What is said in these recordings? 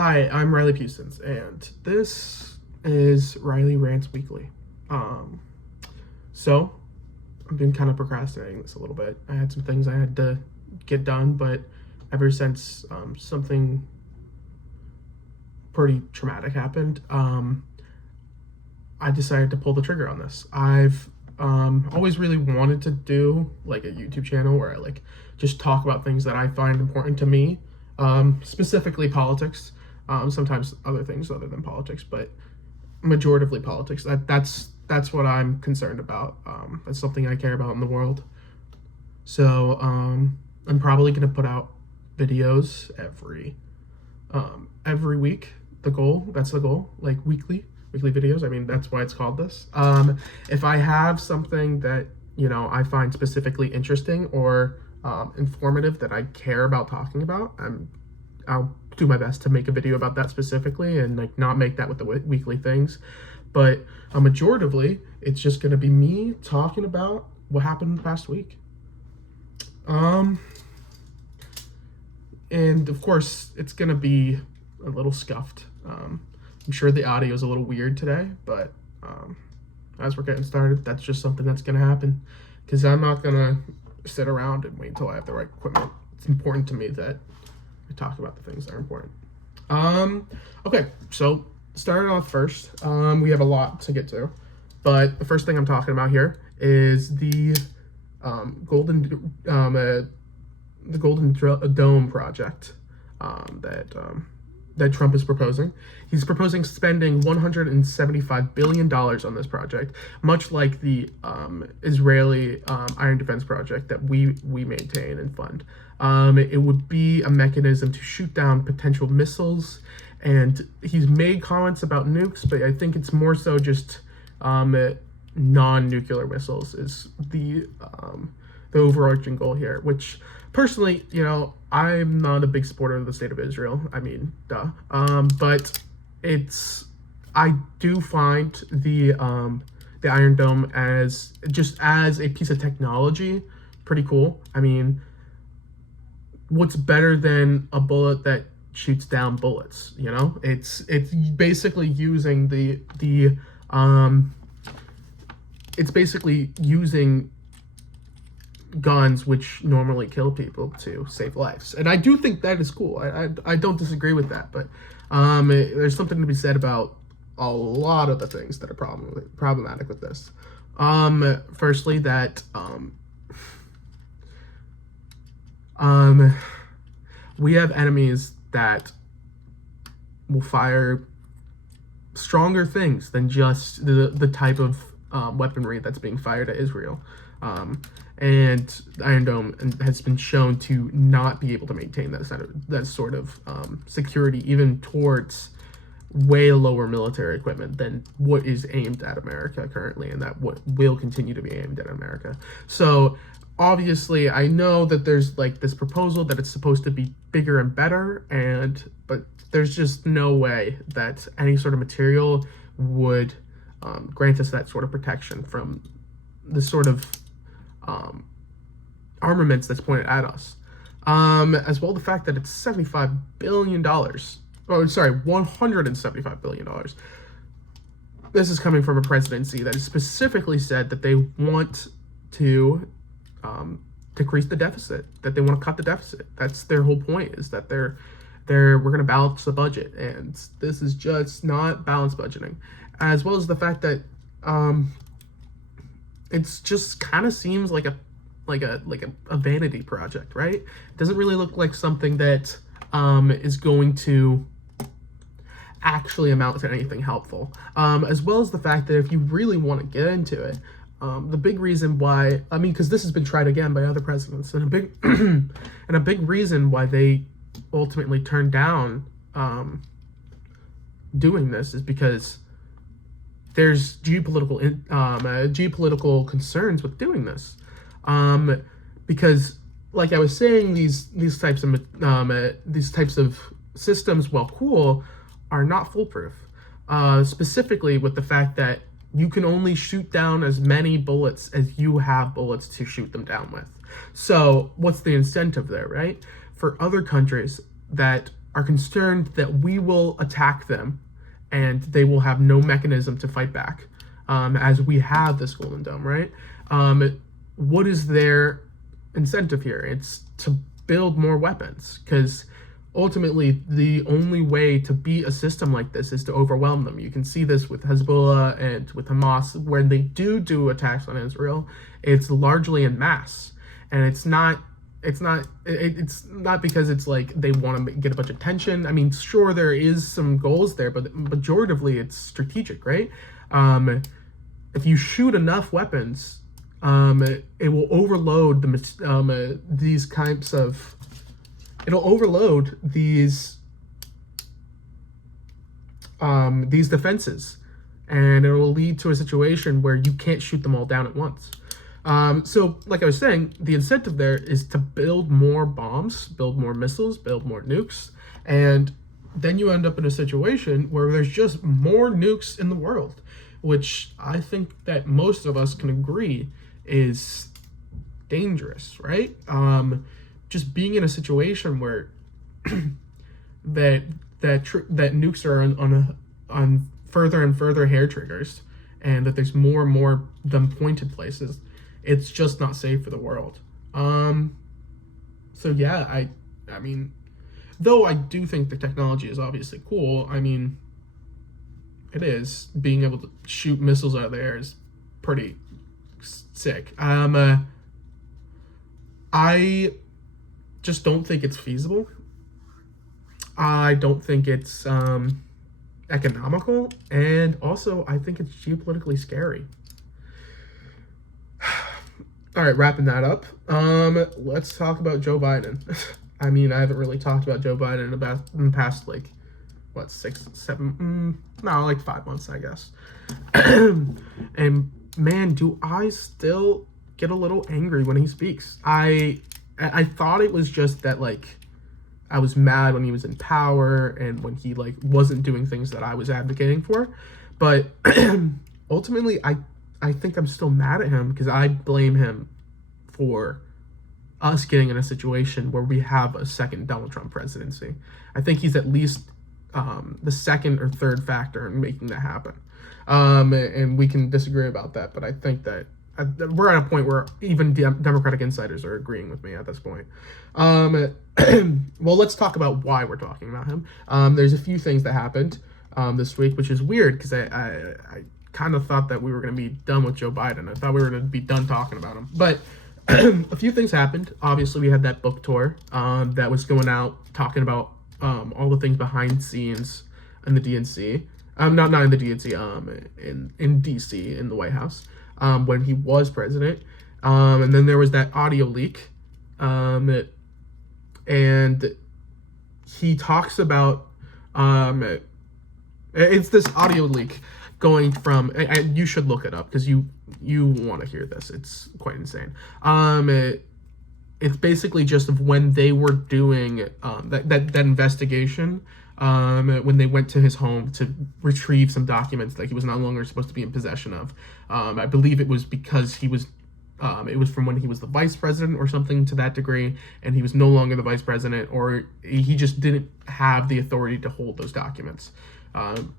Hi, I'm Riley Pustins, and this is Riley Rants Weekly. Um, so I've been kind of procrastinating this a little bit. I had some things I had to get done, but ever since something pretty traumatic happened, I decided to pull the trigger on this. I've always really wanted to do like a YouTube channel where I like just talk about things that I find important to me, specifically politics. Sometimes other things other than politics, but majoritively politics. That's what I'm concerned about. That's something I care about in the world. So I'm probably gonna put out videos every week. That's the goal, like weekly videos. I mean, that's why it's called this. If I have something that I find specifically interesting or informative that I care about talking about, I'll do my best to make a video about that specifically and like not make that with the weekly things. But majoritively, it's just gonna be me talking about what happened in the past week. And of course, it's gonna be a little scuffed. I'm sure the audio is a little weird today, but as we're getting started, that's just something that's gonna happen because I'm not gonna sit around and wait until I have the right equipment. It's important to me that I talk about the things that are important. Okay, so starting off first, we have a lot to get to, but the first thing I'm talking about here is the Golden Dome project that Trump is proposing. He's proposing spending $175 billion on this project, much like the Israeli Iron Defense project that we maintain and fund. It would be a mechanism to shoot down potential missiles, and he's made comments about nukes, but I think it's more so just non-nuclear missiles is the overarching goal here, which personally, I'm not a big supporter of the state of Israel. I mean, duh. But I do find the Iron Dome as a piece of technology pretty cool. I mean, what's better than a bullet that shoots down bullets? It's basically using it's basically using guns which normally kill people to save lives, and I do think that is cool. I don't disagree with that, but there's something to be said about a lot of the things that are problematic with this. Firstly, that we have enemies that will fire stronger things than just the type of weaponry that's being fired at Israel. And Iron Dome has been shown to not be able to maintain that sort of security, even towards way lower military equipment than what is aimed at America currently, and that what will continue to be aimed at America. So obviously, I know that there's like this proposal that it's supposed to be bigger and better, but there's just no way that any sort of material would grant us that sort of protection from the sort of armaments that's pointed at us. As well, the fact that it's $75 billion. Oh, sorry, $175 billion. This is coming from a presidency that has specifically said that they want to decrease the deficit, that they want to cut the deficit. That's their whole point, is that we're going to balance the budget, and this is just not balanced budgeting. As well as the fact that it's just kind of seems like a vanity project, right? It doesn't really look like something that is going to actually amount to anything helpful. As well as the fact that if you really want to get into it, the big reason why, because this has been tried again by other presidents, and a big reason why they ultimately turned down doing this is because there's geopolitical concerns with doing this, because, like I was saying, these types of systems, while cool, are not foolproof. Specifically with the fact that you can only shoot down as many bullets as you have bullets to shoot them down with. So what's the incentive there, right? For other countries that are concerned that we will attack them and they will have no mechanism to fight back, as we have this Golden Dome, right? What is their incentive here? It's to build more weapons, because ultimately the only way to beat a system like this is to overwhelm them. You can see this with Hezbollah and with Hamas. When they do attacks on Israel, it's largely in mass, and it's not because it's like they want to get a bunch of attention. I mean, sure, there is some goals there, but majoritively it's strategic, right? If you shoot enough weapons, it will overload these kinds of. It'll overload these defenses, and it will lead to a situation where you can't shoot them all down at once. So, like I was saying, the incentive there is to build more bombs, build more missiles, build more nukes, and then you end up in a situation where there's just more nukes in the world, which I think that most of us can agree is dangerous, right? Just being in a situation where that nukes are on further and further hair triggers, and that there's more and more of them pointed places, it's just not safe for the world. So yeah, I mean, though I do think the technology is obviously cool. I mean, it is. Being able to shoot missiles out of the air is pretty sick. I just don't think it's feasible. I don't think it's economical, and also I think it's geopolitically scary. All right, wrapping that up. Let's talk about Joe Biden. I mean, I haven't really talked about Joe Biden in the past, like, what, 6, 7, no, like 5 months, I guess. And man, do I still get a little angry when he speaks. I thought it was just that, like, I was mad when he was in power and when he, like, wasn't doing things that I was advocating for. But ultimately, I think I'm still mad at him because I blame him for us getting in a situation where we have a second Donald Trump presidency. I think he's at least the second or third factor in making that happen. And we can disagree about that, but I think that we're at a point where even Democratic insiders are agreeing with me at this point. Well, let's talk about why we're talking about him. There's a few things that happened this week, which is weird because I kind of thought that we were going to be done with Joe Biden. I thought we were going to be done talking about him. But a few things happened. Obviously, we had that book tour that was going out talking about all the things behind the scenes in the DNC. Not in the DNC, in DC, in the White House, when he was president. And then there was that audio leak. And he talks about, it's this audio leak going from, and you should look it up because you want to hear this. It's quite insane. It's basically just of when they were doing that investigation, when they went to his home to retrieve some documents that he was no longer supposed to be in possession of. I believe it was because he was, it was from when he was the vice president or something to that degree, and he was no longer the vice president, or he just didn't have the authority to hold those documents.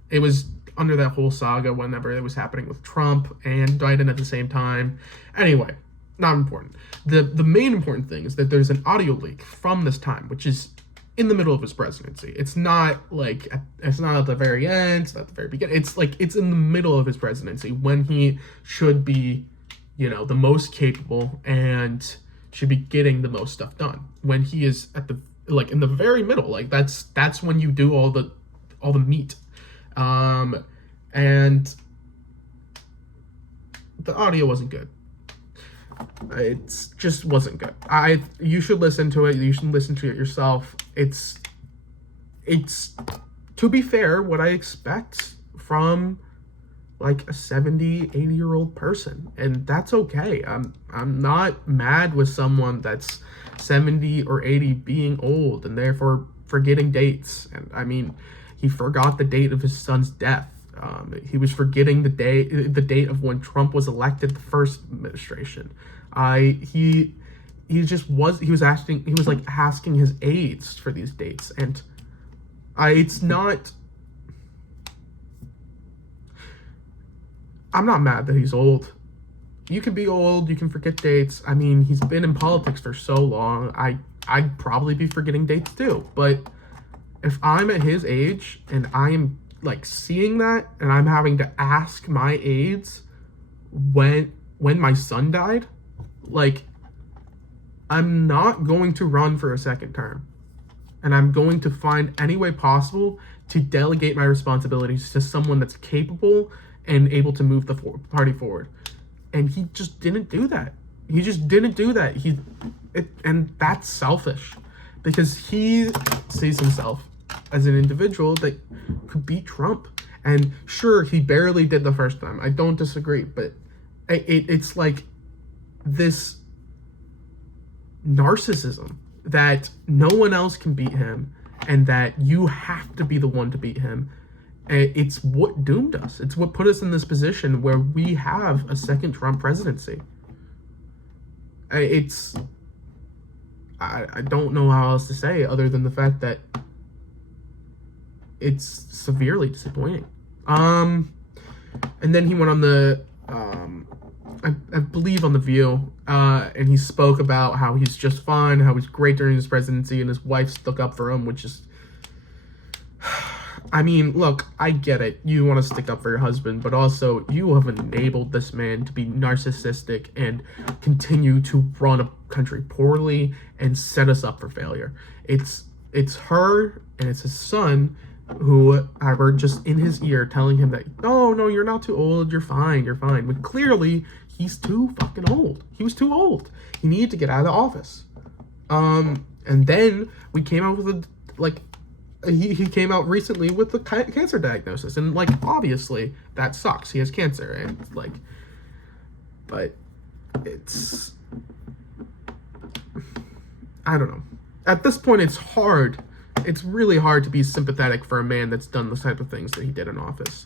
It was under that whole saga whenever it was happening with Trump and Biden at the same time. Anyway, not important. The main important thing is that there's an audio leak from this time, which is in the middle of his presidency. It's not like, it's not at the very end, it's not at the very beginning. It's like, it's in the middle of his presidency when he should be, you know, the most capable and should be getting the most stuff done. When he is at the, like, in the very middle, like that's when you do all the meat. And the audio wasn't good. It just wasn't good. You should listen to it. You should listen to it yourself. It's to be fair, what I expect from like a 70, 80-year-old person. And that's okay. I'm not mad with someone that's 70 or 80 being old and therefore forgetting dates. And I mean, he forgot the date of his son's death. He was forgetting the date of when Trump was elected, the first administration. He was asking his aides for these dates, and It's not. I'm not mad that he's old. You can be old, you can forget dates. I mean, he's been in politics for so long. I'd probably be forgetting dates too. But if I'm at his age and I am like seeing that and I'm having to ask my aides when my son died, like, I'm not going to run for a second term. And I'm going to find any way possible to delegate my responsibilities to someone that's capable and able to move the party forward. And he just didn't do that. He just didn't do that. And that's selfish, because he sees himself as an individual that could beat Trump. And sure, he barely did the first time. I don't disagree, but it's like this narcissism that no one else can beat him and that you have to be the one to beat him. It's what doomed us. It's what put us in this position where we have a second Trump presidency. I don't know how else to say other than the fact that it's severely disappointing. And then he went on the I believe on The View, and he spoke about how he's just fine, how he's great during his presidency, and his wife stuck up for him, which is, I mean, look, I get it. You want to stick up for your husband, but also you have enabled this man to be narcissistic and continue to run a country poorly and set us up for failure. It's her and it's his son who are just in his ear telling him that, oh, no, you're not too old, you're fine. But clearly, he's too fucking old. He was too old. He needed to get out of the office. And then we came out with he came out recently with the cancer diagnosis, and like, obviously that sucks. He has cancer, and like, but it's, I don't know. At this point, it's hard. It's really hard to be sympathetic for a man that's done the type of things that he did in office.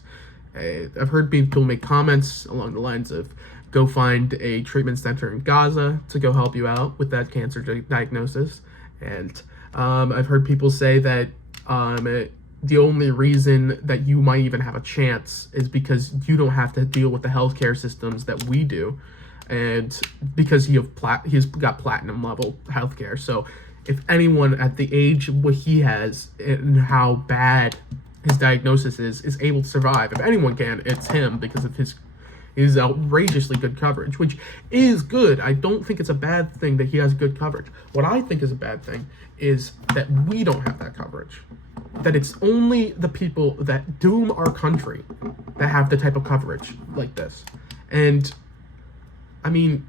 I've heard people make comments along the lines of, go find a treatment center in Gaza to go help you out with that cancer diagnosis. And I've heard people say that the only reason that you might even have a chance is because you don't have to deal with the healthcare systems that we do, and because he's got platinum level healthcare. So if anyone at the age what he has and how bad his diagnosis is able to survive, if anyone can, it's him, because of his outrageously good coverage, which is good. I don't think it's a bad thing that he has good coverage. What I think is a bad thing is that we don't have that coverage. That it's only the people that doom our country that have the type of coverage like this. And, I mean,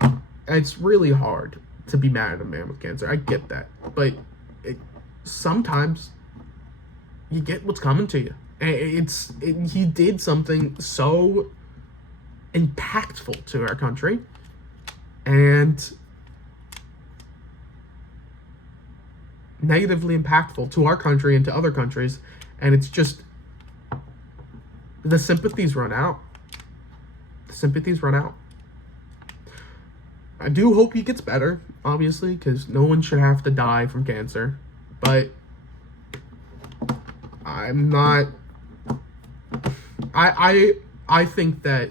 it's really hard to be mad at a man with cancer. I get that. But sometimes you get what's coming to you. He did something so impactful to our country, and negatively impactful to our country and to other countries, and it's just, the sympathies run out. I do hope he gets better, obviously, because no one should have to die from cancer, but I'm not, I think that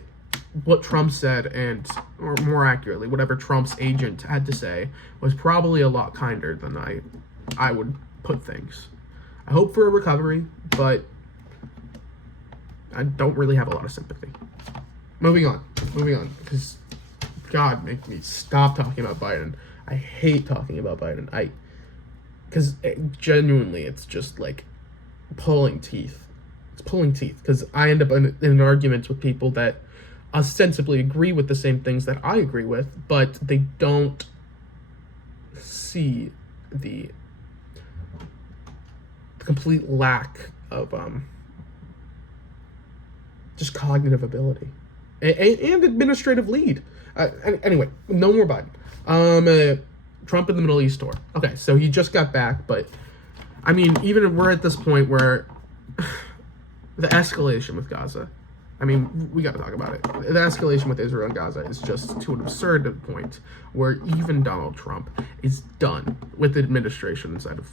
what Trump said, and, or more accurately, whatever Trump's agent had to say, was probably a lot kinder than I would put things. I hope for a recovery, but I don't really have a lot of sympathy. Moving on, because God, make me stop talking about Biden. I hate talking about Biden. Because genuinely, it's just like pulling teeth. It's pulling teeth, because I end up in arguments with people that ostensibly agree with the same things that I agree with, but they don't see the complete lack of just cognitive ability and administrative lead. Anyway, no more Biden. Trump in the Middle East tour. Okay, so he just got back, but I mean, even we're at this point where the escalation with Gaza, I mean, we got to talk about it. The escalation with Israel and Gaza is just to an absurd point where even Donald Trump is done with the administration inside of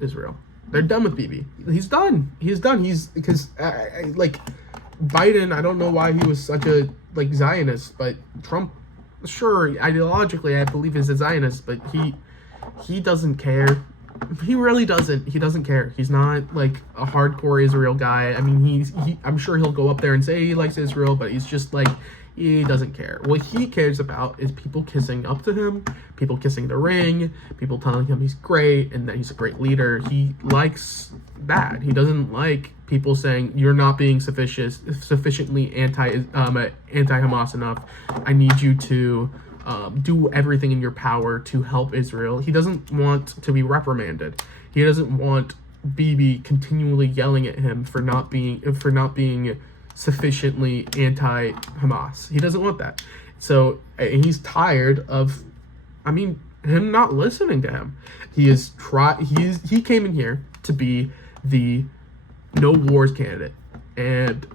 Israel. They're done with Bibi. He's done. He's done. He's because like Biden. I don't know why he was such a like Zionist, but Trump, sure, ideologically, I believe is a Zionist, but he doesn't care. He really doesn't. He doesn't care. He's not like a hardcore Israel guy. I mean, I'm sure he'll go up there and say he likes Israel, but he's just like, he doesn't care. What he cares about is people kissing up to him, people kissing the ring, people telling him he's great and that he's a great leader. He likes that. He doesn't like people saying you're not being sufficiently anti-Hamas enough. I need you to do everything in your power to help Israel. He doesn't want to be reprimanded. He doesn't want Bibi continually yelling at him for not being sufficiently anti-Hamas. He doesn't want that. So he's tired of, him not listening to him. He came in here to be the no wars candidate, and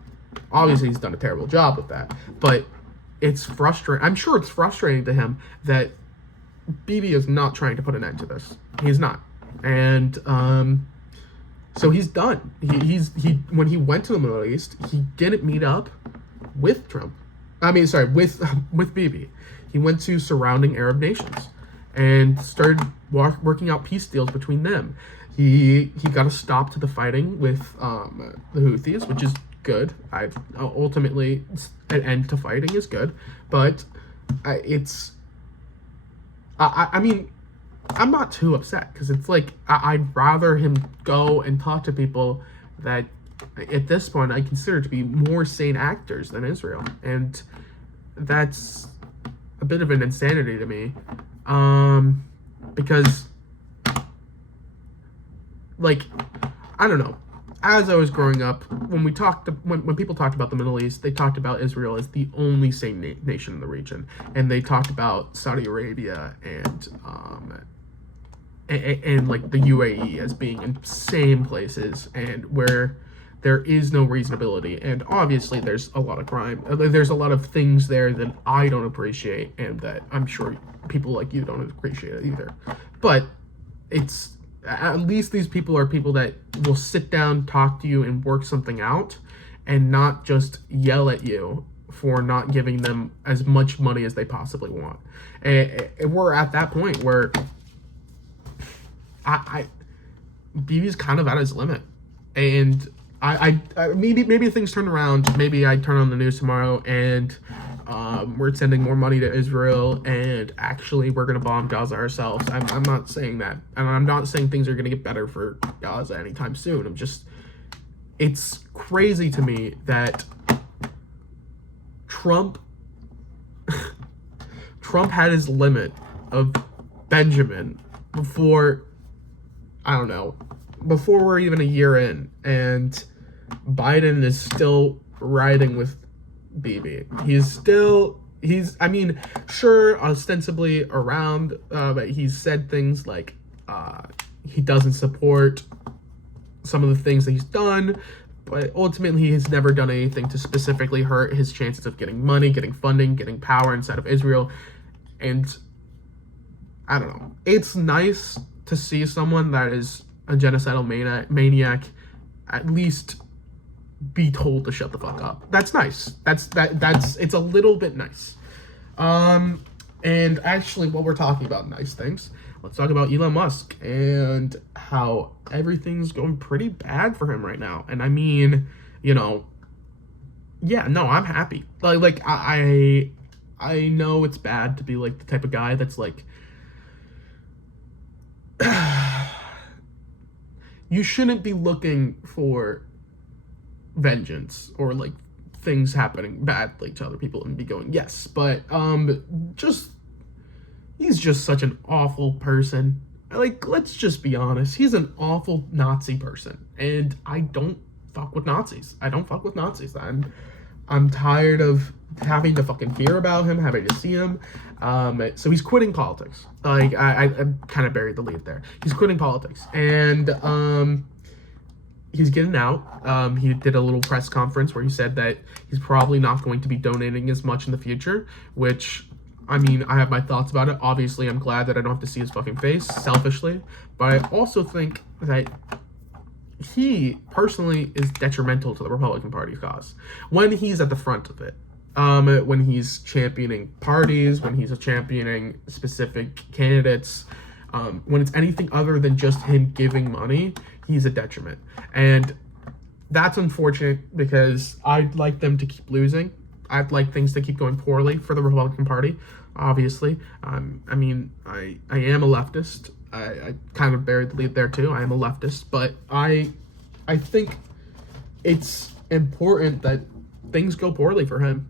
obviously he's done a terrible job with that. But it's frustrating. I'm sure it's frustrating to him that Bibi is not trying to put an end to this. He's not, and so he's done. He when he went to the Middle East, he didn't meet up with Trump. With Bibi. He went to surrounding Arab nations and started working out peace deals between them. He got a stop to the fighting with the Houthis, which is good. Ultimately, an end to fighting is good, but I'm not too upset because it's like I'd rather him go and talk to people that at this point I consider to be more sane actors than Israel, and that's a bit of an insanity to me, because like I don't know. As I was growing up, when people talked about the Middle East, they talked about Israel as the only sane nation in the region, and they talked about Saudi Arabia and like the UAE as being insane places and where there is no reasonability, and obviously there's a lot of crime. There's a lot of things there that I don't appreciate, and that I'm sure people like you don't appreciate it either. But it's at least these people are people that will sit down, talk to you, and work something out, and not just yell at you for not giving them as much money as they possibly want. And we're at that point where Bibi's kind of at his limit, and I maybe things turn around. Maybe I turn on the news tomorrow and we're sending more money to Israel, and actually we're gonna bomb Gaza ourselves. I'm not saying that, and I'm not saying things are gonna get better for Gaza anytime soon. It's crazy to me that Trump had his limit of Benjamin before we're even a year in, and Biden is still riding with Bibi. Sure, ostensibly around, but he's said things like he doesn't support some of the things that he's done, but ultimately he has never done anything to specifically hurt his chances of getting money, getting funding, getting power inside of Israel. And I don't know. It's nice to see someone that is a genocidal maniac at least be told to shut the fuck up. That's nice. It's a little bit nice. And actually, while we're talking about nice things, let's talk about Elon Musk and how everything's going pretty bad for him right now. And I'm happy. Like I know it's bad to be like the type of guy that's like, you shouldn't be looking for vengeance or like things happening badly to other people and be going, yes, but he's just such an awful person. Like, let's just be honest, he's an awful Nazi person, and I don't fuck with Nazis. I'm tired of having to fucking hear about him, having to see him. So he's quitting politics. Like, I kind of buried the lead there. He's quitting politics, and he's getting out. He did a little press conference where he said that he's probably not going to be donating as much in the future, which, I have my thoughts about it. Obviously, I'm glad that I don't have to see his fucking face, selfishly. But I also think that he personally is detrimental to the Republican Party's cause when he's at the front of it. When he's championing parties, when he's championing specific candidates, when it's anything other than just him giving money, he's a detriment. And that's unfortunate because I'd like them to keep losing. I'd like things to keep going poorly for the Republican Party, obviously. I mean, I am a leftist. I kind of buried the lead there too. I am a leftist, but I think it's important that things go poorly for him.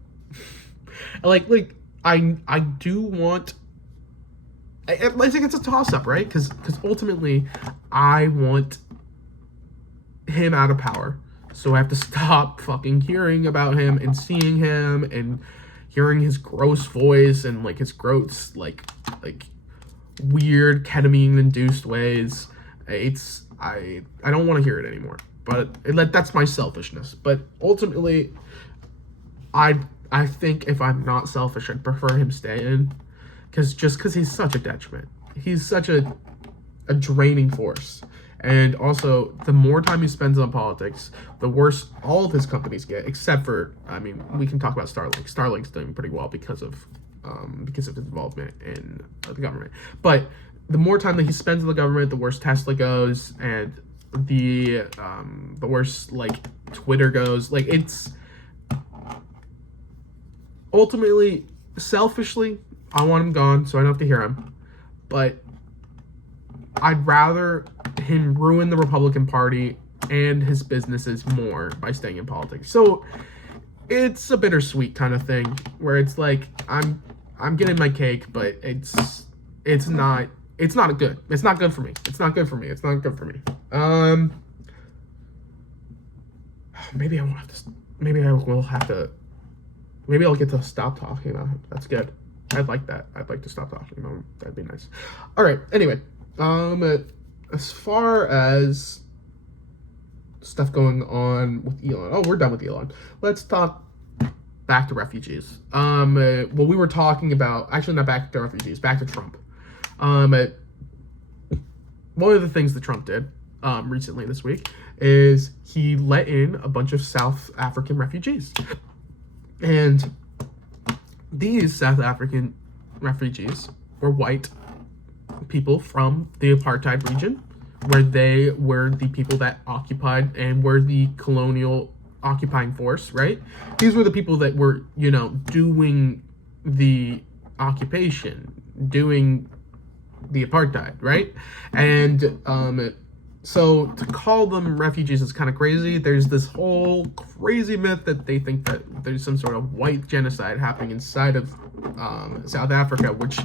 like I do want. I think it's a toss up, right? Because ultimately, I want him out of power. So I have to stop fucking hearing about him and seeing him and hearing his gross voice and like his gross like weird ketamine induced ways. I don't want to hear it anymore. But that's my selfishness. But ultimately, I think if I'm not selfish, I'd prefer him stay in, because he's such a detriment. He's such a draining force. And also, the more time he spends on politics, the worse all of his companies get, except for, I mean, we can talk about Starlink. Starlink's doing pretty well because of his involvement in the government. But the more time that he spends in the government, the worse Tesla goes, and the worse, like, Twitter goes. Like, it's... Ultimately, selfishly, I want him gone, so I don't have to hear him. But I'd rather him ruin the Republican Party and his businesses more by staying in politics. So it's a bittersweet kind of thing where it's like I'm getting my cake, but it's not good. It's not good for me. It's not good for me. It's not good for me. Maybe I won't have to. Maybe I will have to. Maybe I'll get to stop talking about him. That's good. I'd like that. I'd like to stop talking about him. That'd be nice. All right. Anyway, as far as stuff going on with Elon. Oh, we're done with Elon. Let's talk back to refugees. Well, we were talking about, actually not back to refugees, back to Trump. One of the things that Trump did recently this week is he let in a bunch of South African refugees. And these South African refugees were white people from the apartheid region, where they were the people that occupied and were the colonial occupying force, right? These were the people that were, doing the occupation, doing the apartheid, right? And so to call them refugees is kind of crazy. There's this whole crazy myth that they think that there's some sort of white genocide happening inside of South Africa, which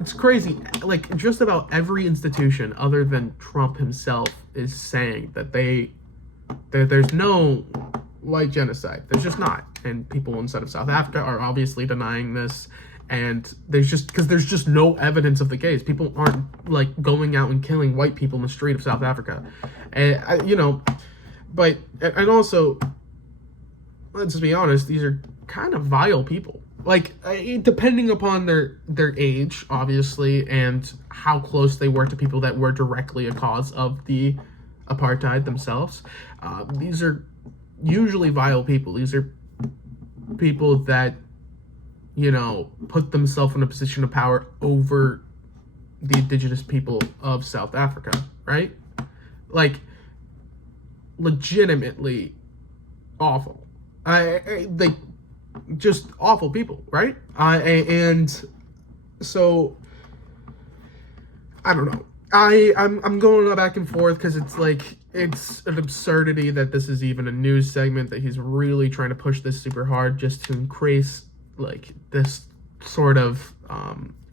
it's crazy. Like, just about every institution other than Trump himself is saying that there's no white genocide. There's just not. And people inside of South Africa are obviously denying this. And there's just no evidence of the case. People aren't like going out and killing white people in the street of South Africa, and but also, let's be honest, these are kind of vile people. Like, depending upon their age, obviously, and how close they were to people that were directly a cause of the apartheid themselves, these are usually vile people. These are people that put themselves in a position of power over the indigenous people of South Africa, right? Like, legitimately awful. They just awful people, right? And so I don't know. I'm going back and forth because it's like, it's an absurdity that this is even a news segment, that he's really trying to push this super hard just to increase like this sort of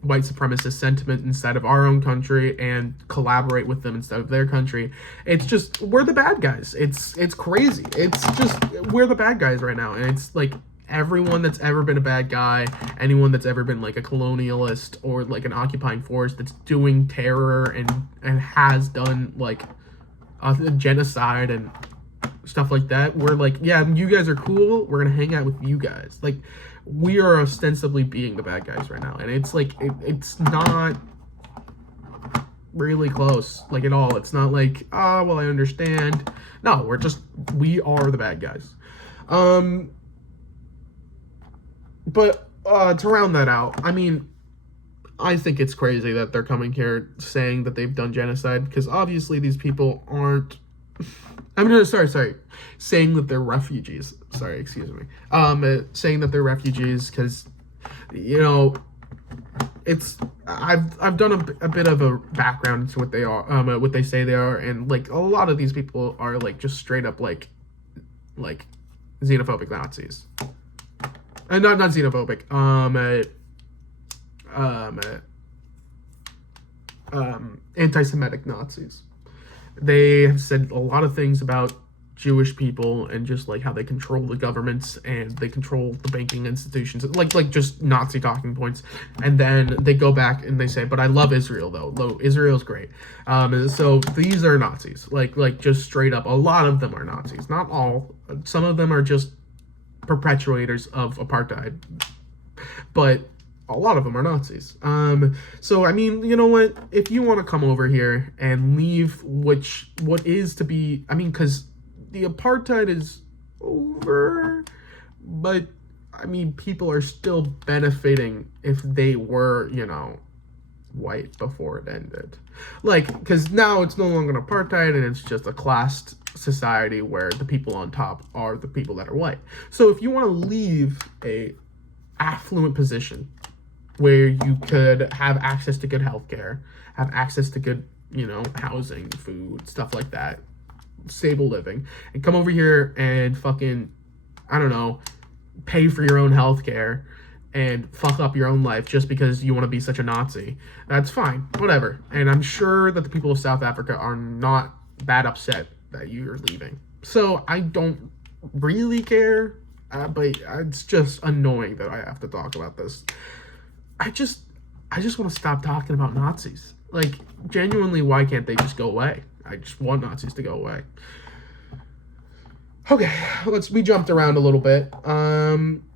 white supremacist sentiment inside of our own country and collaborate with them instead of their country. It's just, we're the bad guys. It's crazy. It's just, we're the bad guys right now. And it's like, everyone that's ever been a bad guy, anyone that's ever been like a colonialist or like an occupying force that's doing terror and has done like a genocide and stuff like that, we're like, yeah, you guys are cool, we're gonna hang out with you guys. Like, we are ostensibly being the bad guys right now, and it's like, it's not really close, like at all. It's not like, well, I understand. No, we are the bad guys. But to round that out, I mean, I think it's crazy that they're coming here saying that they've done genocide, because obviously these people aren't. I'm mean, sorry, saying that they're refugees. Sorry, excuse me. Saying that they're refugees because, you know, I've done a bit of a background into what they are, what they say they are, and like a lot of these people are like just straight up like xenophobic Nazis, and not xenophobic, anti-Semitic Nazis. They have said a lot of things about Jewish people and just like how they control the governments and they control the banking institutions, like just Nazi talking points. And then they go back and they say, "But I love Israel, though. Israel's great." So these are Nazis, like just straight up. A lot of them are Nazis, not all. Some of them are just perpetuators of apartheid, but a lot of them are Nazis. So I mean, you know what? If you want to come over here and leave, what is to be, I mean, because the apartheid is over, but I mean, people are still benefiting if they were, you know, white before it ended. Like, because now it's no longer an apartheid and it's just a class society where the people on top are the people that are white. So if you want to leave a affluent position where you could have access to good healthcare, have access to good, you know, housing, food, stuff like that, stable living, and come over here and fucking, I don't know, pay for your own healthcare and fuck up your own life just because you want to be such a Nazi, that's fine, whatever. And I'm sure that the people of South Africa are not that upset that you're leaving. So I don't really care, but it's just annoying that I have to talk about this. I just want to stop talking about Nazis. Like, genuinely, why can't they just go away? I just want Nazis to go away. Okay, we jumped around a little bit.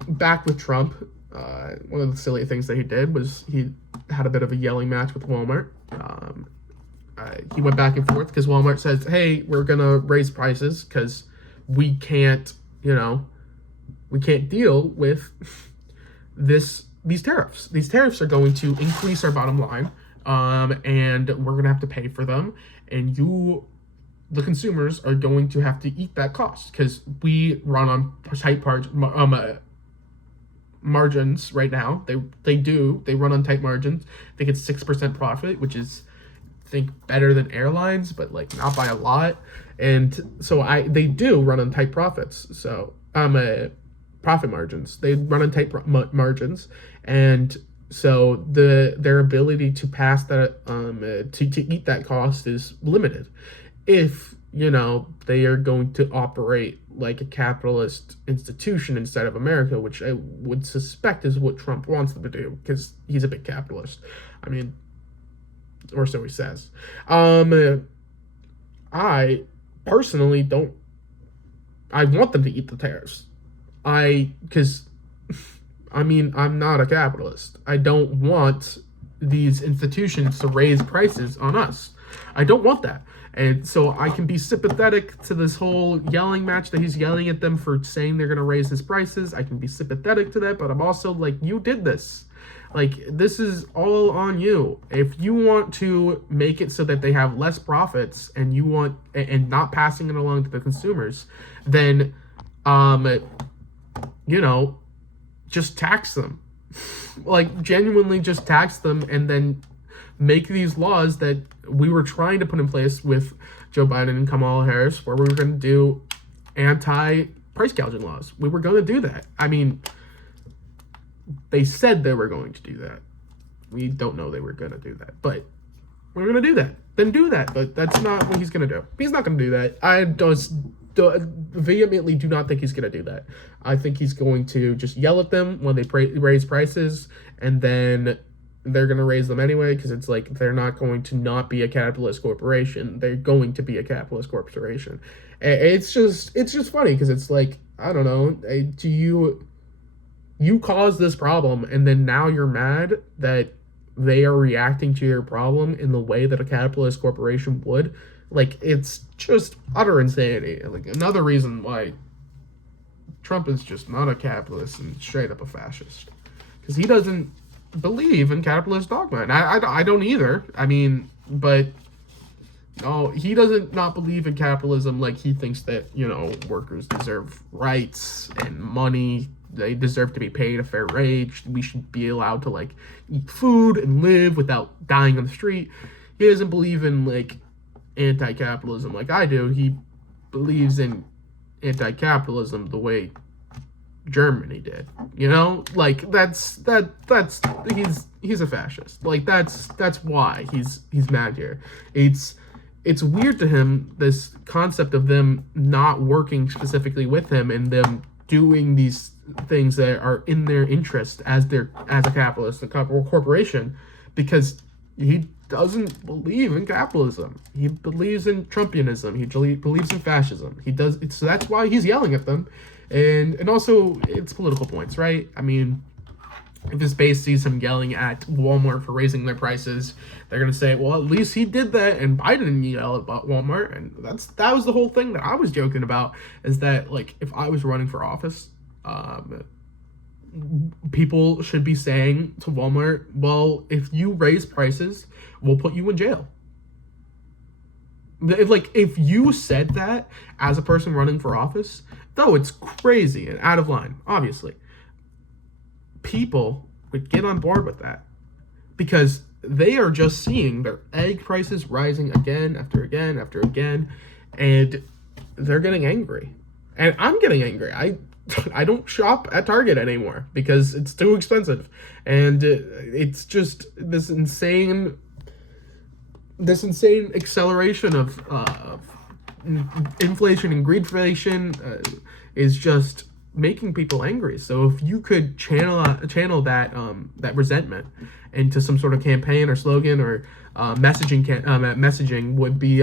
Back with Trump, one of the silly things that he did was he had a bit of a yelling match with Walmart. He went back and forth because Walmart says, "Hey, we're gonna raise prices because we can't, you know, we can't deal with these tariffs. These tariffs are going to increase our bottom line, and we're going to have to pay for them. And the consumers, are going to have to eat that cost because we run on tight margins right now. They run on tight margins. I think it's 6% profit, which is, I think, better than airlines, but like not by a lot. And so they do run on tight profits. So profit margins. They run on tight margins, and so their ability to pass that to eat that cost is limited. If, you know, they are going to operate like a capitalist institution instead of America, which I would suspect is what Trump wants them to do because he's a big capitalist. I mean, or so he says. I personally don't. I want them to eat the tariffs. Because, I mean, I'm not a capitalist. I don't want these institutions to raise prices on us. I don't want that. And so I can be sympathetic to this whole yelling match that he's yelling at them for saying they're going to raise his prices. I can be sympathetic to that, but I'm also like, you did this. Like, this is all on you. If you want to make it so that they have less profits and you want, and not passing it along to the consumers, then, you know, just tax them. Like, genuinely just tax them and then make these laws that we were trying to put in place with Joe Biden and Kamala Harris, where we were going to do anti-price gouging laws. We were going to do that. I mean, they said they were going to do that. We don't know they were going to do that, but we're going to do that. Then do that, but that's not what he's going to do. He's not going to do that. I just vehemently do not think he's going to do that. I think he's going to just yell at them when they raise prices, and then they're going to raise them anyway, because it's like they're not going to not be a capitalist corporation. They're going to be a capitalist corporation. It's just funny because it's like, I don't know, do you caused this problem and then now you're mad that they are reacting to your problem in the way that a capitalist corporation would, like, it's just utter insanity. Like, another reason why Trump is just not a capitalist and straight up a fascist, because he doesn't believe in capitalist dogma, and I don't either. I mean, but no, he doesn't not believe in capitalism. Like, he thinks that, workers deserve rights and money. They deserve to be paid a fair wage. We should be allowed to, like, eat food and live without dying on the street. He doesn't believe in, like, anti-capitalism like I do. He believes in anti-capitalism the way Germany did. Like, that's he's a fascist. Like, that's why he's mad here. It's weird to him, this concept of them not working specifically with him and them doing these things that are in their interest as a capitalist and corporation, because he doesn't believe in capitalism. He believes in Trumpianism. He believes in fascism. So that's why he's yelling at them, and also it's political points, right? I mean, if his base sees him yelling at Walmart for raising their prices, they're gonna say, well, at least he did that, and Biden didn't yell about Walmart. And that was the whole thing that I was joking about, is that, like, if I was running for office, people should be saying to Walmart, well, if you raise prices, we'll put you in jail. If you said that as a person running for office, though it's crazy and out of line, obviously, people would get on board with that, because they are just seeing their egg prices rising again after again after again, and they're getting angry. And I'm getting angry. I don't shop at Target anymore because it's too expensive, and it's just this insane acceleration of inflation and greedflation is just making people angry. So if you could channel that resentment into some sort of campaign or slogan or messaging would be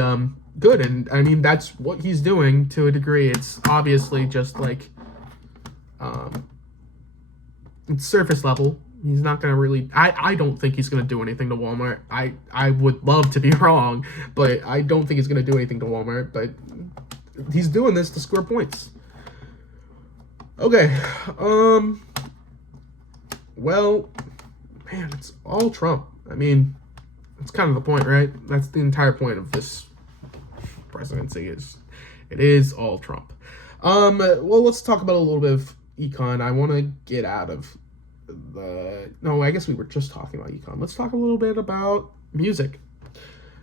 good. And I mean, that's what he's doing to a degree. It's obviously just like it's surface level. He's not going to really... I don't think he's going to do anything to Walmart. I would love to be wrong, but I don't think he's going to do anything to Walmart. But he's doing this to score points. Okay. Well, man, it's all Trump. I mean, that's kind of the point, right? That's the entire point of this presidency. It is all Trump. Well, let's talk about a little bit of econ. I want to get out of I guess we were just talking about econ. Let's talk a little bit about music.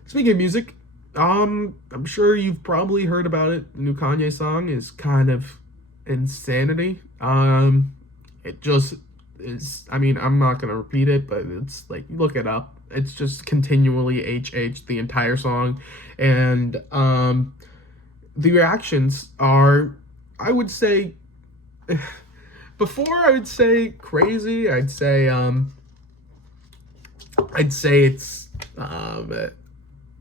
Speaking of music, I'm sure you've probably heard about it. The new Kanye song is kind of insanity. It just is. I mean, I'm not gonna repeat it, but it's like, look it up. It's just continually HH the entire song, and the reactions are, I would say, before I would say crazy, I'd say it's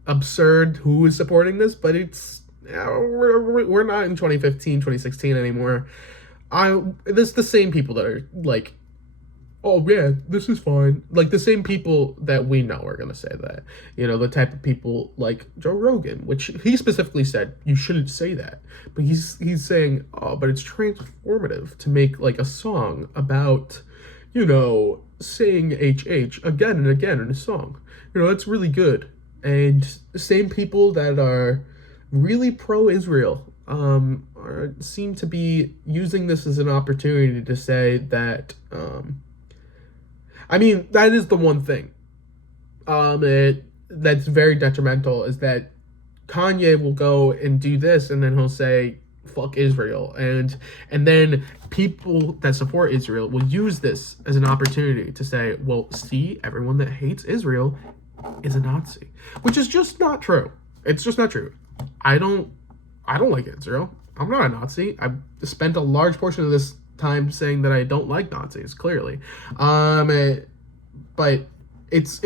absurd who is supporting this, but it's we're not in 2015, 2016 anymore. There's the same people that are like, oh yeah, this is fine. Like, the same people that we know are gonna say that. The type of people like Joe Rogan, which he specifically said you shouldn't say that. But he's saying, oh, but it's transformative to make like a song about, saying HH again and again in a song. That's really good. And the same people that are really pro-Israel seem to be using this as an opportunity to say that I mean, that is the one thing that's very detrimental, is that Kanye will go and do this, and then he'll say, fuck Israel. And then people that support Israel will use this as an opportunity to say, well, see, everyone that hates Israel is a Nazi. Which is just not true. It's just not true. I don't like Israel. I'm not a Nazi. I've spent a large portion of this time saying that I don't like Nazis, clearly. But it's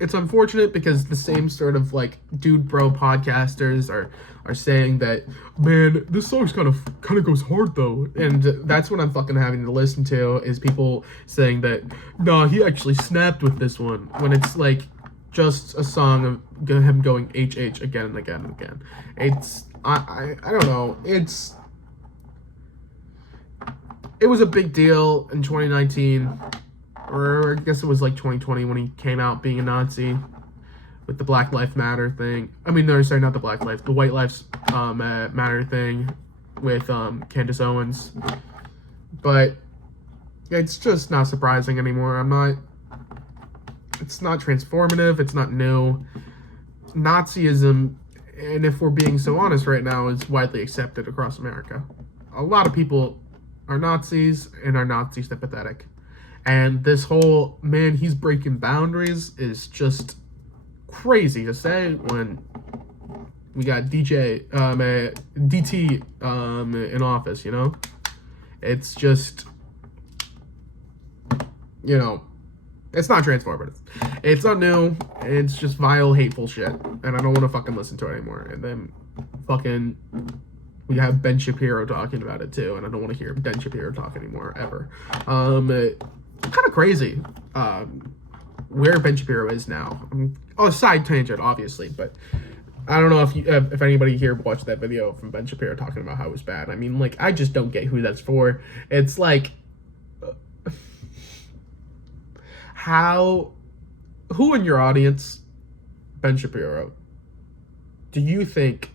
it's unfortunate because the same sort of like dude bro podcasters are saying that, man, this song's kind of goes hard though, and that's what I'm fucking having to listen to is people saying that, nah, he actually snapped with this one, when it's like just a song of him going HH again and again and again. It's I don't know. It was a big deal in 2019, or I guess it was like 2020 when he came out being a Nazi with the Black Lives Matter thing. I mean, no, sorry, not the Black Lives, the White Lives Matter thing with Candace Owens. But it's just not surprising anymore. It's not transformative. It's not new. Nazism, and if we're being so honest right now, is widely accepted across America. A lot of people are Nazis and are Nazi sympathetic. And this whole, man, he's breaking boundaries is just crazy to say when we got DT in office, you know? It's just, you know, it's not transformative. It's not new. It's just vile, hateful shit. And I don't want to fucking listen to it anymore. And then fucking, we have Ben Shapiro talking about it too. And I don't want to hear Ben Shapiro talk anymore, ever. Kind of crazy where Ben Shapiro is now. Side tangent, obviously, but I don't know if anybody here watched that video from Ben Shapiro talking about how it was bad. I mean, like, I just don't get who that's for. It's like, who in your audience, Ben Shapiro, do you think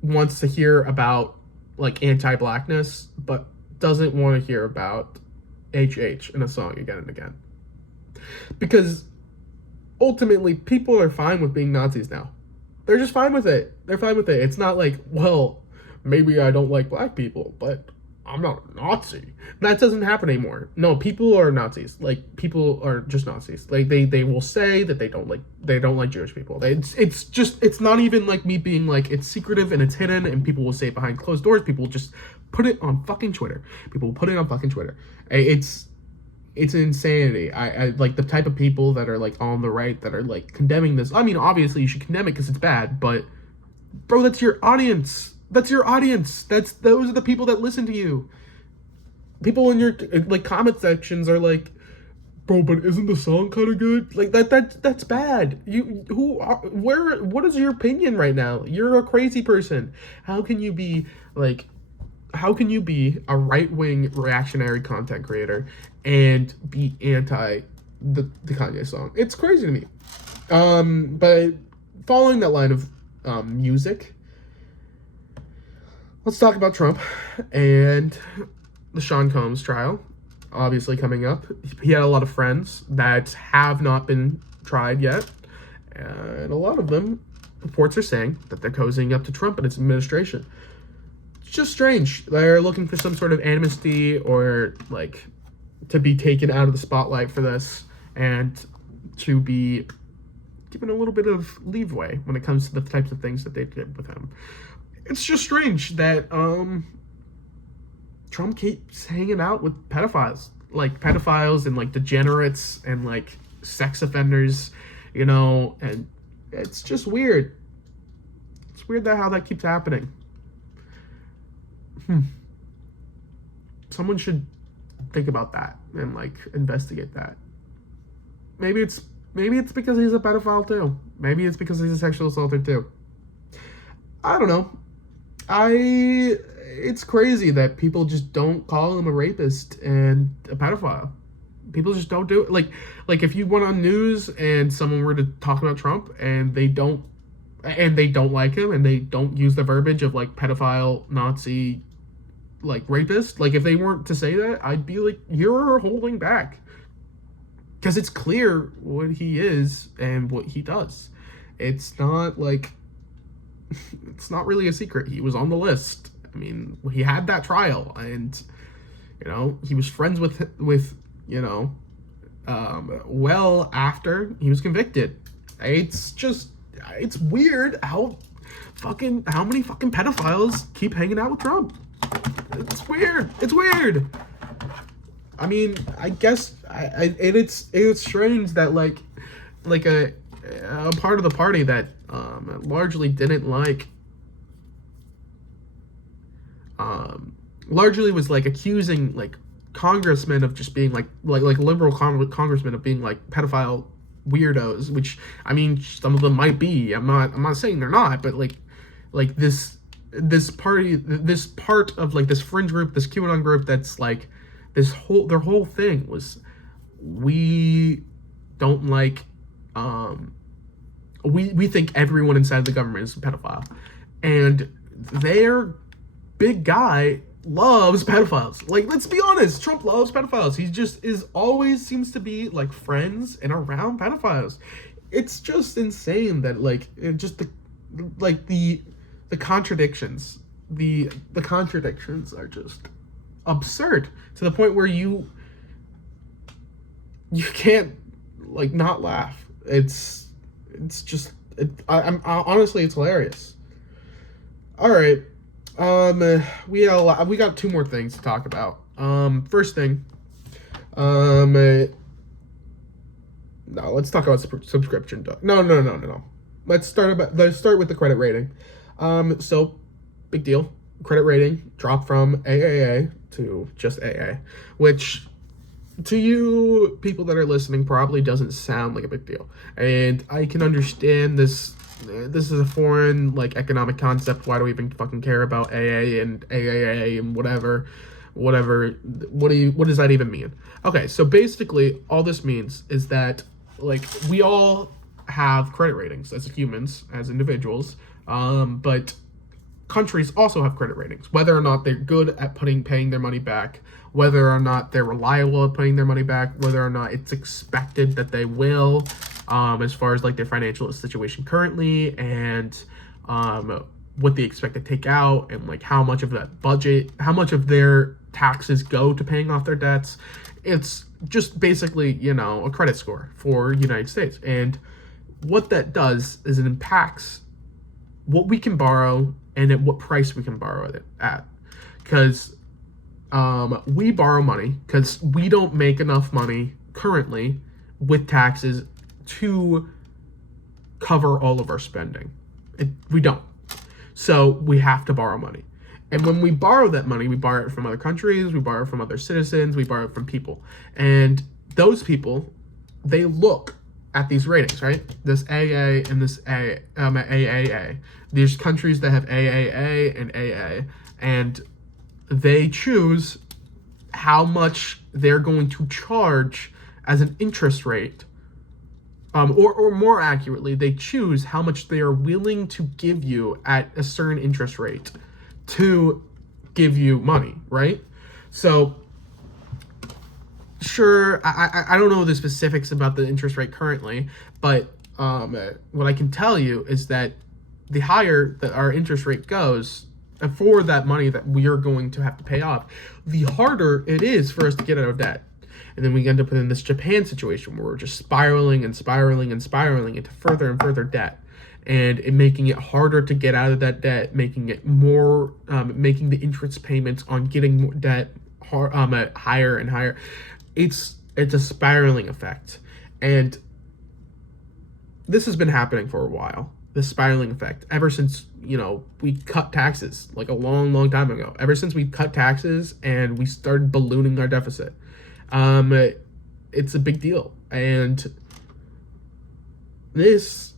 wants to hear about, like, anti-blackness, but doesn't want to hear about HH in a song again and again? Because ultimately, people are fine with being Nazis now. They're just fine with it. They're fine with it. It's not like, well, maybe I don't like black people, but I'm not a Nazi. That doesn't happen anymore. No, people are Nazis. Like, people are just Nazis. Like, they will say that they don't like Jewish people. It's not even like me being like, it's secretive and it's hidden and people will say it behind closed doors. People will just put it on fucking Twitter. People will put it on fucking Twitter. It's insanity. I like the type of people that are like on the right that are like condemning this. I mean, obviously you should condemn it because it's bad, but bro, that's your audience. That's your audience. Those are the people that listen to you. People in your like comment sections are like, bro, but isn't the song kind of good? Like that's bad. What is your opinion right now? You're a crazy person. How can you be a right-wing reactionary content creator and be anti the Kanye song? It's crazy to me. But following that line of music, let's talk about Trump and the Sean Combs trial, obviously coming up. He had a lot of friends that have not been tried yet, and a lot of them, reports are saying that they're cozying up to Trump and his administration. It's just strange. They're looking for some sort of amnesty or, like, to be taken out of the spotlight for this and to be given a little bit of leeway when it comes to the types of things that they did with him. It's just strange that Trump keeps hanging out with pedophiles and like degenerates and like sex offenders, you know, and it's just weird. It's weird how that keeps happening. Someone should think about that and like investigate that. Maybe it's because he's a pedophile too. Maybe it's because he's a sexual assaulter too. I don't know. It's crazy that people just don't call him a rapist and a pedophile. People just don't do it. Like if you went on news and someone were to talk about Trump and they don't like him and they don't use the verbiage of like pedophile, Nazi, like rapist, like if they weren't to say that, I'd be like, you're holding back. Because it's clear what he is and what he does. It's not like, it's not really a secret. He was on the list. I mean, he had that trial, and you know, he was friends with you know, well after he was convicted. It's weird how many fucking pedophiles keep hanging out with Trump. It's weird. I mean, I guess it's strange that like a part of the party that largely didn't like largely was like accusing like congressmen of just being like liberal congressmen of being like pedophile weirdos, which I mean some of them might be. I'm not saying they're not, but like this part of like this fringe group, this QAnon group that's like their whole thing was we don't like we think everyone inside the government is a pedophile, and their big guy loves pedophiles. Like, let's be honest, Trump loves pedophiles. He just is always seems to be like friends and around pedophiles. It's just insane that like it just the contradictions, the contradictions are just absurd to the point where you can't like not laugh. It's just I'm honestly it's hilarious. All right. We got two more things to talk about. First thing, no, let's talk about subscription. No. Let's start with the credit rating. So big deal. Credit rating dropped from AAA to just AA, which to you people that are listening probably doesn't sound like a big deal, and I can understand this. This is a foreign like economic concept. Why do we even fucking care about AA and AAA and whatever? What does that even mean? Okay, so basically all this means is that like we all have credit ratings as humans, as individuals, but countries also have credit ratings, whether or not they're good at paying their money back, whether or not they're reliable at putting their money back, whether or not it's expected that they will, as far as like their financial situation currently, and what they expect to take out, and like how much of that budget, how much of their taxes go to paying off their debts. It's just basically, a credit score for United States. And what that does is it impacts what we can borrow and at what price we can borrow it at. Because we borrow money because we don't make enough money currently with taxes to cover all of our spending. We don't. So we have to borrow money. And when we borrow that money, we borrow it from other countries, we borrow it from other citizens, we borrow it from people. And those people, they look at these ratings, right? This AA and this AAA. There's countries that have AAA and AA, and they choose how much they're going to charge as an interest rate. Or more accurately, they choose how much they are willing to give you at a certain interest rate to give you money, right? So, sure, I don't know the specifics about the interest rate currently, but what I can tell you is that the higher that our interest rate goes for that money that we are going to have to pay off, the harder it is for us to get out of debt. And then we end up in this Japan situation where we're just spiraling and spiraling and spiraling into further and further debt, and making it harder to get out of that debt, making it more, making the interest payments on getting more debt higher and higher. It's a spiraling effect, and this has been happening for a while. This spiraling effect, ever since we cut taxes like a long time ago. Ever since we cut taxes and we started ballooning our deficit. It's a big deal, and this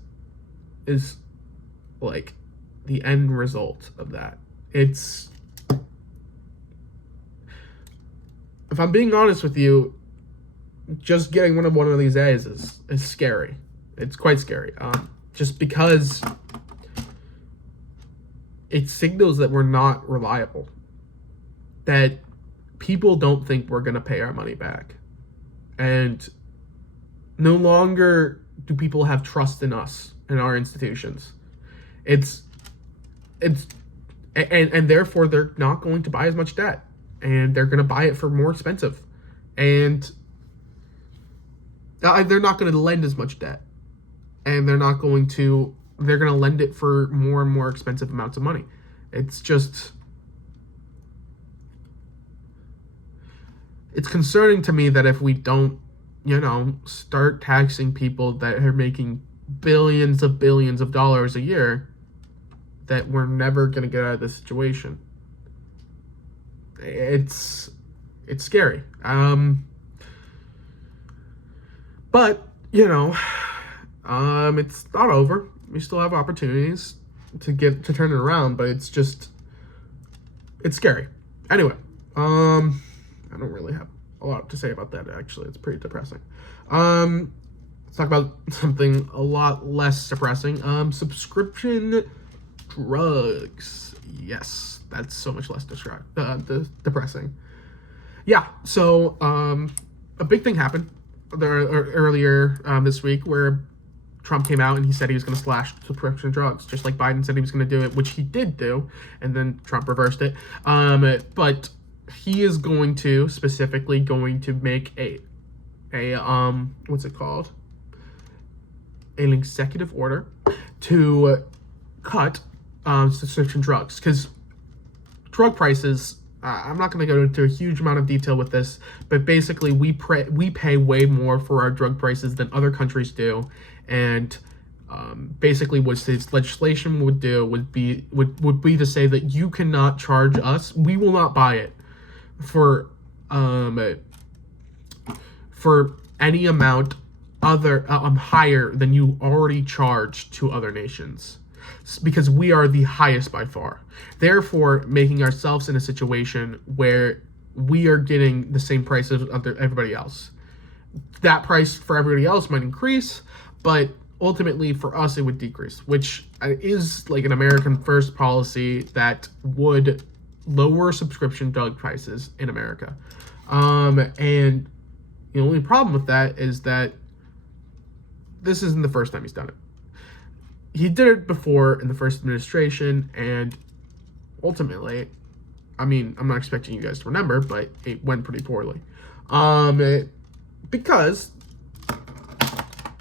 is like the end result of that. It's, if I'm being honest with you, just getting rid of one of these A's is scary. It's quite scary, just because it signals that we're not reliable, that people don't think we're going to pay our money back. And no longer do people have trust in us and our institutions. And therefore they're not going to buy as much debt, and they're going to buy it for more expensive. And they're not going to lend as much debt, and they're going to lend it for more and more expensive amounts of money. it's concerning to me that if we don't, start taxing people that are making billions of dollars a year, that we're never going to get out of this situation. It's scary. But it's not over. We still have opportunities to turn it around, but it's scary. Anyway, I don't really have a lot to say about that, actually. It's pretty depressing. Let's talk about something a lot less depressing. Subscription drugs. Yes, that's so much less depressing. Yeah, so a big thing happened earlier this week where Trump came out and he said he was going to slash prescription drugs, just like Biden said he was going to do it, which he did do, and then Trump reversed it. But he is specifically going to make a what's it called? An executive order to cut prescription drugs, because drug prices. I'm not going to go into a huge amount of detail with this, but basically we pay way more for our drug prices than other countries do, and basically what this legislation would do would be to say that you cannot charge us. We will not buy it for any amount higher than you already charge to other nations, because we are the highest by far, therefore making ourselves in a situation where we are getting the same price as everybody else. That price for everybody else might increase, but ultimately for us it would decrease, which is like an American first policy that would lower subscription drug prices in America. And the only problem with that is that this isn't the first time he's done it. He did it before in the first administration, and ultimately, I mean, I'm not expecting you guys to remember, but it went pretty poorly. Because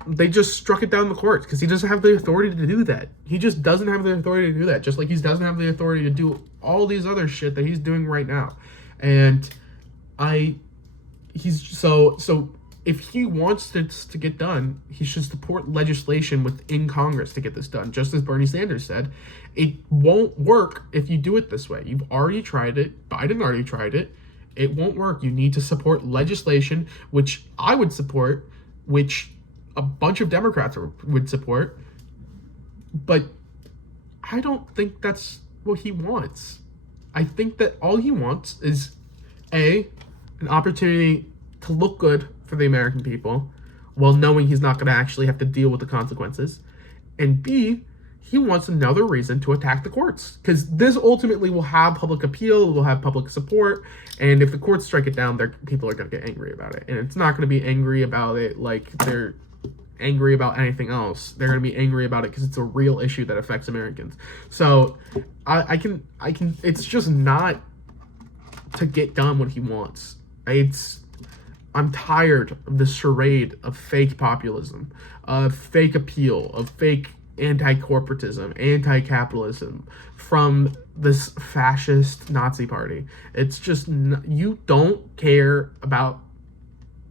they just struck it down the courts, because he doesn't have the authority to do that. He just doesn't have the authority to do that, just like he doesn't have the authority to do all these other shit that he's doing right now. And so if he wants this to get done, he should support legislation within Congress to get this done. Just as Bernie Sanders said, it won't work if you do it this way. You've already tried it. Biden already tried it. It won't work. You need to support legislation, which I would support, which a bunch of Democrats would support. But I don't think that's what he wants. I think that all he wants is, an opportunity to look good for the American people, while knowing he's not going to actually have to deal with the consequences, and B, he wants another reason to attack the courts, because this ultimately will have public appeal, will have public support, and if the courts strike it down, people are going to get angry about it, and it's not going to be angry about it like they're angry about anything else. They're going to be angry about it because it's a real issue that affects Americans. So I can it's just not to get done what he wants. I'm tired of the charade of fake populism, of fake appeal, of fake anti-corporatism, anti-capitalism from this fascist Nazi party. It's just, you don't care about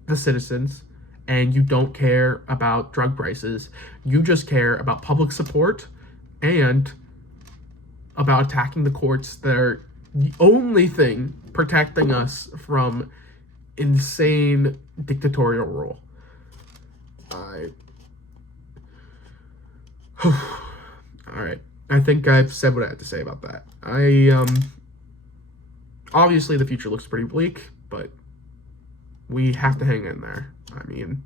the citizens, and you don't care about drug prices. You just care about public support and about attacking the courts that are the only thing protecting us from insane dictatorial rule. All right. I think I've said what I had to say about that. Obviously the future looks pretty bleak, but we have to hang in there. I mean,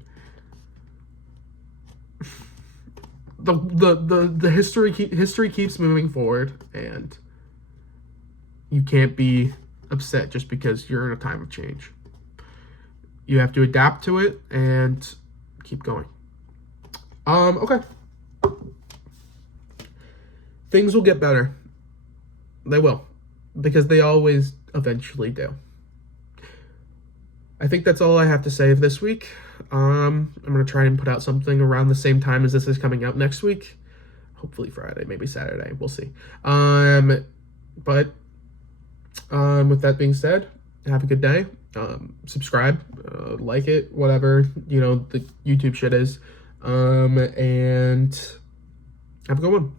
the history keeps moving forward, and you can't be upset just because you're in a time of change. You have to adapt to it and keep going. Okay. Things will get better. They will. Because they always eventually do. I think that's all I have to say of this week. I'm going to try and put out something around the same time as this is coming out next week. Hopefully Friday, maybe Saturday. We'll see. But with that being said, have a good day. Subscribe, like it, whatever, the YouTube shit is. And have a good one.